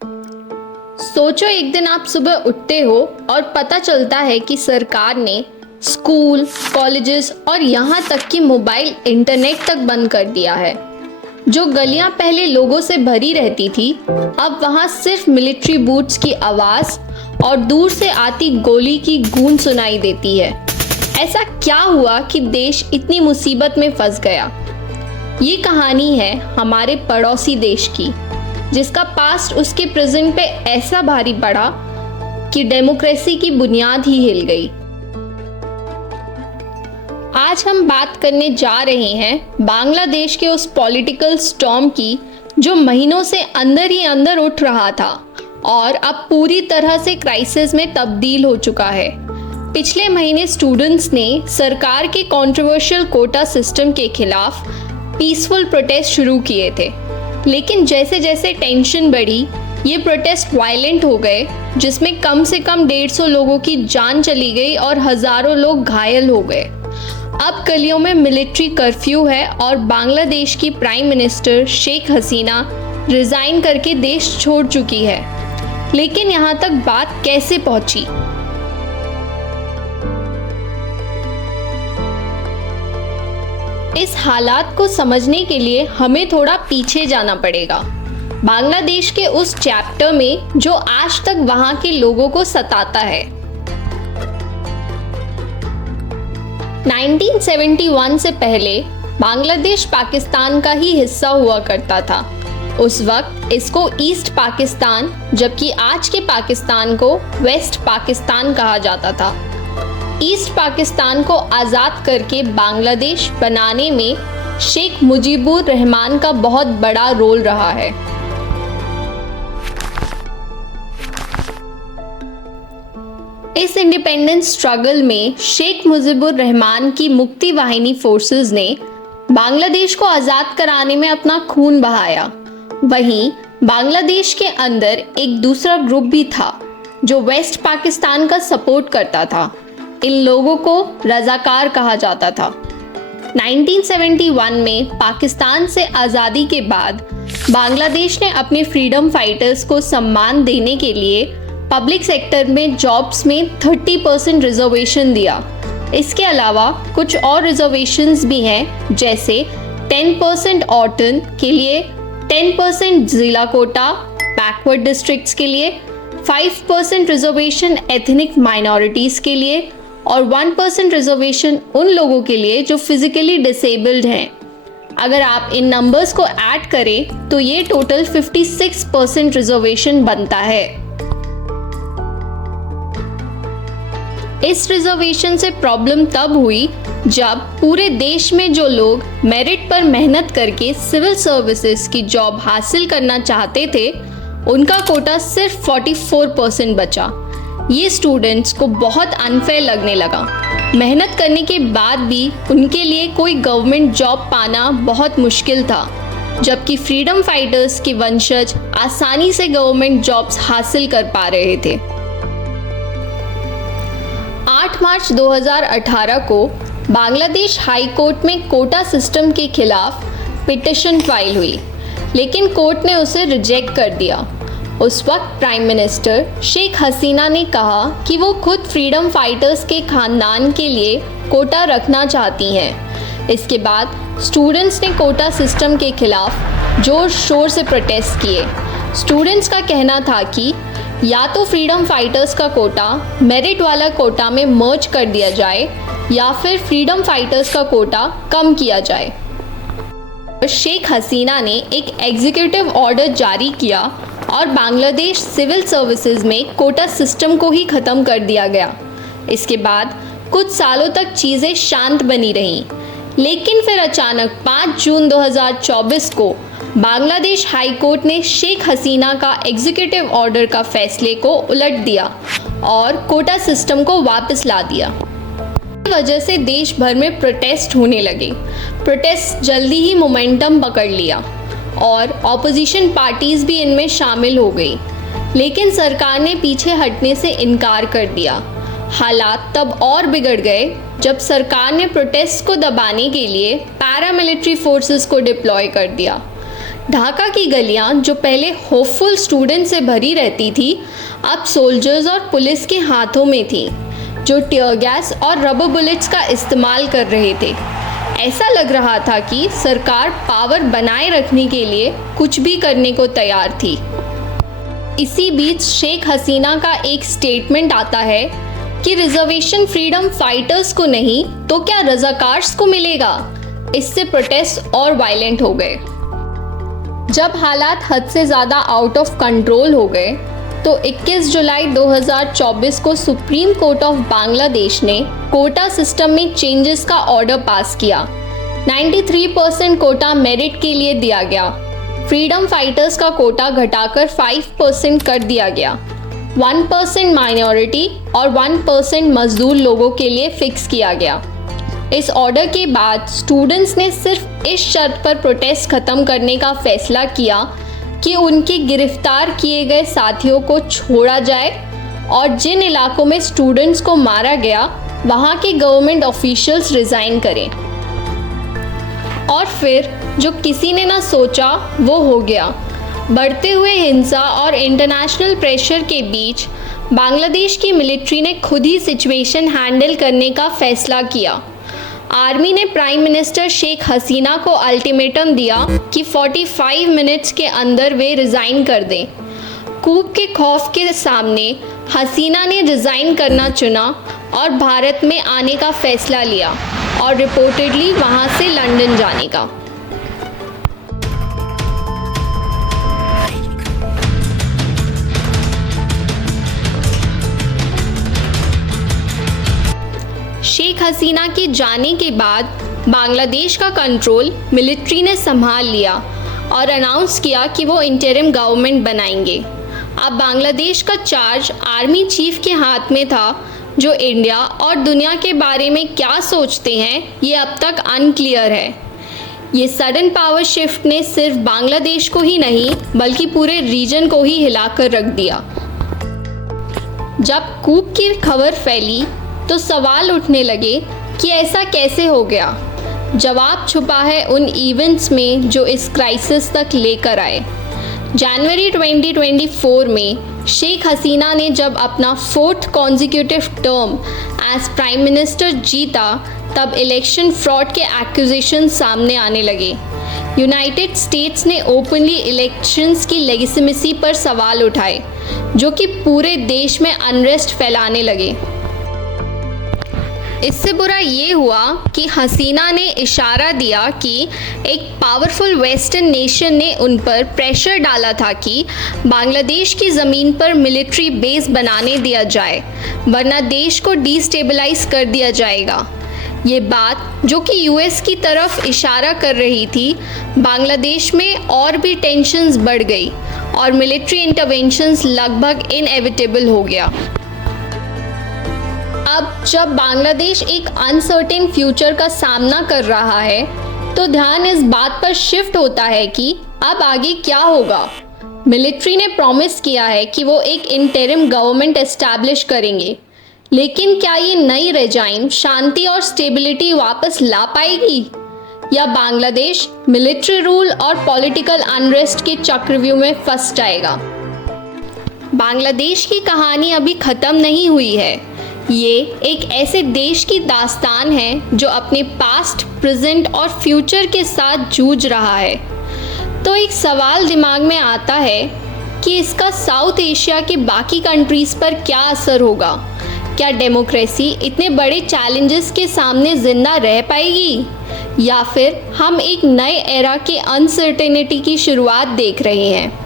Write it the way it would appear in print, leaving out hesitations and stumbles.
सोचो एक दिन आप सुबह उठते हो और पता चलता है कि सरकार ने स्कूल, कॉलेजेस और यहाँ तक कि मोबाइल इंटरनेट तक बंद कर दिया है। जो गलियां पहले लोगों से भरी रहती थी, अब वहाँ सिर्फ मिलिट्री बूट्स की आवाज़ और दूर से आती गोली की गूंज सुनाई देती है। ऐसा क्या हुआ कि देश इतनी मुसीबत में फंस गया? ये कहानी है हमारे पड़ोसी देश की, जिसका पास्ट उसके प्रेजेंट पे ऐसा भारी पड़ा कि डेमोक्रेसी की बुनियाद ही हिल गई। आज हम बात करने जा रहे हैं बांग्लादेश के उस पॉलिटिकल स्टॉर्म की जो महीनों से अंदर ही अंदर उठ रहा था और अब पूरी तरह से क्राइसिस में तब्दील हो चुका है। पिछले महीने स्टूडेंट्स ने सरकार के कंट्रोवर्शियल कोटा सिस्टम के खिलाफ पीसफुल प्रोटेस्ट शुरू किए थे, लेकिन जैसे जैसे टेंशन बढ़ी ये प्रोटेस्ट वायलेंट हो गए, जिसमें कम से कम 150 लोगों की जान चली गई और हजारों लोग घायल हो गए। अब गलियों में मिलिट्री कर्फ्यू है और बांग्लादेश की prime minister Sheikh Hasina resign करके देश छोड़ चुकी है। लेकिन यहाँ तक बात कैसे पहुंची? इस हालात को समझने के लिए हमें थोड़ा पीछे जाना पड़ेगा, बांग्लादेश के उस चैप्टर में जो आज तक वहां के लोगों को सताता है। 1971 से पहले बांग्लादेश पाकिस्तान का ही हिस्सा हुआ करता था। उस वक्त इसको ईस्ट पाकिस्तान, जबकि आज के पाकिस्तान को वेस्ट पाकिस्तान कहा जाता था। ईस्ट पाकिस्तान को आज़ाद करके बांग्लादेश बनाने में शेख मुजीबुर रहमान का बहुत बड़ा रोल रहा है। इस इंडिपेंडेंस स्ट्रगल में शेख मुजीबुर रहमान की मुक्ति वाहिनी फोर्सेस ने बांग्लादेश को आज़ाद कराने में अपना खून बहाया। वहीं बांग्लादेश के अंदर एक दूसरा ग्रुप भी था जो वेस्ट पाकिस्तान का सपोर्ट करता था। इन लोगों को रज़ाकार कहा जाता था। 1971 में पाकिस्तान से आज़ादी के बाद बांग्लादेश ने अपने फ्रीडम फाइटर्स को सम्मान देने के लिए पब्लिक सेक्टर में जॉब्स में 30% रिजर्वेशन दिया। इसके अलावा कुछ और रिजर्वेशंस भी हैं, जैसे 10% ऑर्टन के लिए, 10% जिला कोटा बैकवर्ड डिस्ट्रिक्ट्स के लिए, 5% रिजर्वेशन एथनिक माइनॉरिटीज़ के लिए और 1% रिजर्वेशन उन लोगों के लिए जो फिजिकली डिसेबल्ड हैं। अगर आप इन नंबर्स को ऐड करें तो ये टोटल 56% रिजर्वेशन बनता है। इस रिजर्वेशन से प्रॉब्लम तब हुई जब पूरे देश में जो लोग मेरिट पर मेहनत करके सिविल सर्विसेज की जॉब हासिल करना चाहते थे, उनका कोटा सिर्फ 44% बचा। ये स्टूडेंट्स को बहुत अनफेयर लगने लगा। मेहनत करने के बाद भी उनके लिए कोई गवर्नमेंट जॉब पाना बहुत मुश्किल था, जबकि फ्रीडम फाइटर्स के वंशज आसानी से गवर्नमेंट जॉब्स हासिल कर पा रहे थे। 8 मार्च 2018 को बांग्लादेश हाई कोर्ट में कोटा सिस्टम के खिलाफ पिटीशन फाइल हुई, लेकिन कोर्ट ने उसे रिजेक्ट कर दिया। उस वक्त प्राइम मिनिस्टर शेख हसीना ने कहा कि वो खुद फ्रीडम फाइटर्स के खानदान के लिए कोटा रखना चाहती हैं। इसके बाद स्टूडेंट्स ने कोटा सिस्टम के खिलाफ जोर शोर से प्रोटेस्ट किए। स्टूडेंट्स का कहना था कि या तो फ्रीडम फाइटर्स का कोटा मेरिट वाला कोटा में मर्ज कर दिया जाए या फिर फ्रीडम फाइटर्स का कोटा कम किया जाए। शेख हसीना ने एक एग्जीक्यूटिव ऑर्डर जारी किया और बांग्लादेश सिविल सर्विसेज में कोटा सिस्टम को ही ख़त्म कर दिया गया। इसके बाद कुछ सालों तक चीज़ें शांत बनी रहीं, लेकिन फिर अचानक 5 जून 2024 को बांग्लादेश हाई कोर्ट ने शेख हसीना का एग्जीक्यूटिव ऑर्डर का फैसले को उलट दिया और कोटा सिस्टम को वापस ला दिया। इस वजह से देश भर में प्रोटेस्ट होने लगे। प्रोटेस्ट जल्दी ही मोमेंटम पकड़ लिया और ऑपोजिशन पार्टीज भी इनमें शामिल हो गई, लेकिन सरकार ने पीछे हटने से इनकार कर दिया। हालात तब और बिगड़ गए जब सरकार ने प्रोटेस्ट को दबाने के लिए पैरामिलिट्री फोर्सेस को डिप्लॉय कर दिया। ढाका की गलियां जो पहले होपफुल स्टूडेंट से भरी रहती थी, अब सोल्जर्स और पुलिस के हाथों में थी, जो टीयर गैस और रबर बुलेट्स का इस्तेमाल कर रहे थे। ऐसा लग रहा था कि सरकार पावर बनाए रखने के लिए कुछ भी करने को तैयार थी। इसी बीच शेख हसीना का एक स्टेटमेंट आता है कि रिजर्वेशन फ्रीडम फाइटर्स को नहीं तो क्या रजाकार्स को मिलेगा। इससे प्रोटेस्ट और वायलेंट हो गए। जब हालात हद से ज़्यादा आउट ऑफ कंट्रोल हो गए तो 21 जुलाई 2024 को सुप्रीम कोर्ट ऑफ बांग्लादेश ने कोटा सिस्टम में चेंजेस का ऑर्डर पास किया। 93% कोटा मेरिट के लिए दिया गया। फ्रीडम फाइटर्स का कोटा घटाकर 5% कर दिया गया। 1% माइनॉरिटी और 1% मजदूर लोगों के लिए फिक्स किया गया। इस ऑर्डर के बाद स्टूडेंट्स ने सिर्फ इस शर्त पर प्रोटेस्ट खत्म करने का फैसला किया कि उनके गिरफ्तार किए गए साथियों को छोड़ा जाए और जिन इलाकों में स्टूडेंट्स को मारा गया वहां के गवर्नमेंट ऑफिशियल्स रिजाइन करें। और फिर जो किसी ने ना सोचा वो हो गया। बढ़ते हुए हिंसा और इंटरनेशनल प्रेशर के बीच बांग्लादेश की मिलिट्री ने खुद ही सिचुएशन हैंडल करने का फैसला किया। आर्मी ने प्राइम मिनिस्टर शेख हसीना को अल्टीमेटम दिया कि 45 मिनट्स के अंदर वे रिज़ाइन कर दें। कूप के खौफ के सामने हसीना ने रिज़ाइन करना चुना और भारत में आने का फैसला लिया और रिपोर्टेडली वहां से लंदन जाने का। शेख हसीना के जाने के बाद बांग्लादेश का कंट्रोल मिलिट्री ने संभाल लिया और अनाउंस किया कि वो इंटरिम गवर्नमेंट बनाएंगे। अब बांग्लादेश का चार्ज आर्मी चीफ के हाथ में था, जो इंडिया और दुनिया के बारे में क्या सोचते हैं ये अब तक अनक्लियर है। ये सडन पावर शिफ्ट ने सिर्फ बांग्लादेश को ही नहीं बल्कि पूरे रीजन को ही हिलाकर रख दिया। जब कूप की खबर फैली तो सवाल उठने लगे कि ऐसा कैसे हो गया। जवाब छुपा है उन इवेंट्स में जो इस क्राइसिस तक लेकर आए। जनवरी 2024 में शेख हसीना ने जब अपना 4th consecutive term as prime minister जीता, तब इलेक्शन फ्रॉड के एक्यूजेशन सामने आने लगे। यूनाइटेड स्टेट्स ने ओपनली इलेक्शंस की लेजिटिमेसी पर सवाल उठाए, जो कि पूरे देश में अनरेस्ट फैलाने लगे। इससे बुरा ये हुआ कि हसीना ने इशारा दिया कि एक पावरफुल वेस्टर्न नेशन ने उन पर प्रेशर डाला था कि बांग्लादेश की ज़मीन पर मिलिट्री बेस बनाने दिया जाए, वरना देश को डिस्टेबलाइज कर दिया जाएगा। ये बात जो कि यूएस की तरफ इशारा कर रही थी, बांग्लादेश में और भी टेंशन्स बढ़ गई और मिलिट्री इंटरवेंशंस लगभग इनएविटेबल हो गया। अब जब बांग्लादेश एक अनसर्टेन फ्यूचर का सामना कर रहा है तो ध्यान इस बात पर शिफ्ट होता है कि अब आगे क्या होगा। मिलिट्री ने प्रॉमिस किया है कि वो एक इंटरिम गवर्नमेंट एस्टैब्लिश करेंगे, लेकिन क्या ये नई रेजाइम शांति और स्टेबिलिटी वापस ला पाएगी या बांग्लादेश मिलिट्री रूल और पॉलिटिकल अनरेस्ट के चक्रव्यूह में फंस जाएगा। बांग्लादेश की कहानी अभी ख़त्म नहीं हुई है। ये एक ऐसे देश की दास्तान है जो अपने पास्ट, प्रेजेंट और फ्यूचर के साथ जूझ रहा है। तो एक सवाल दिमाग में आता है कि इसका साउथ एशिया के बाकी कंट्रीज़ पर क्या असर होगा। क्या डेमोक्रेसी इतने बड़े चैलेंजेस के सामने ज़िंदा रह पाएगी या फिर हम एक नए एरा के अनसर्टेनिटी की शुरुआत देख रहे हैं।